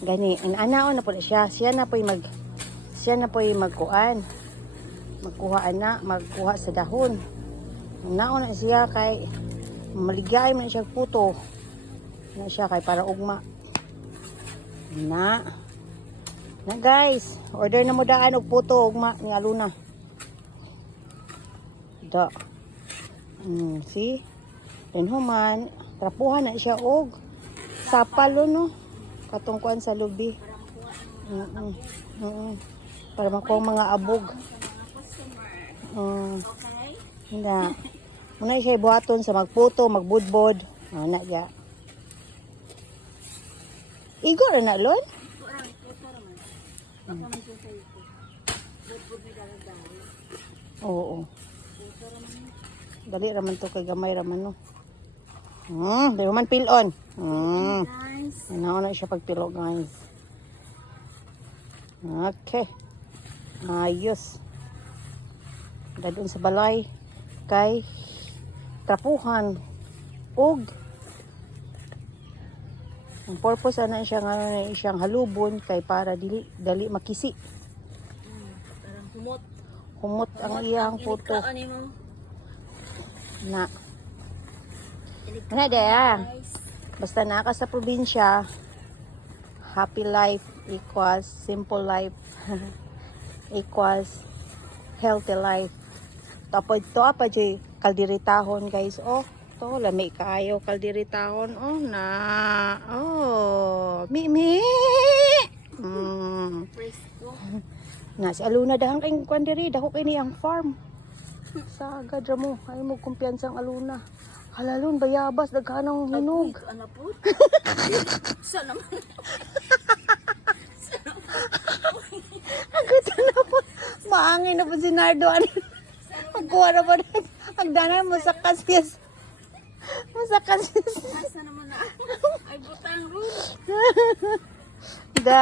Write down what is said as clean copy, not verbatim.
Gani, anao na po siya. Siya na po magkuan. Magkuha sa dahon. Anao na siya kay maligay man siya puto. Na siya kay para ugma. Na guys, order na mo daan og puto ugma ni Aluna. Da. See? Then human, trapuhan na siya og sapalo no. Katungkuan sa lubi. Para makuha mga abog. Hindi. Muna siya ibuhaton sa magputo, magbudbod. Na ya. Igo na lon? Oo. Dali raman to kay gamay raman no. Di man pilon. Ano na siya pagpilo guys. Okay. Ayos. Dadun sa balay kay trapuhan og ang purpose ana siya nga siyang halubon kay para dali makisi. Parang humot ang iyang puto. Na. Ano daya? Basta naka sa probinsya, happy life equals simple life equals healthy life. Tapos ito apa jay kaldiritahon guys. Oh, to lami kaayo kaldiritahon. Oh na. Oh, mi. Na si Aluna dahang kay kwan diri dako kay ni ang farm. Sa gadra mo ay mo kumpiyansa ang Aluna. Halalon bayabas daghanang hinog. Ano po? Sa naman. Ang ganda na po. Maangin na po si Nardo. Magkuha na po. Agdanan mo sa kasyas. Asa naman na. Ay butang ron. Da.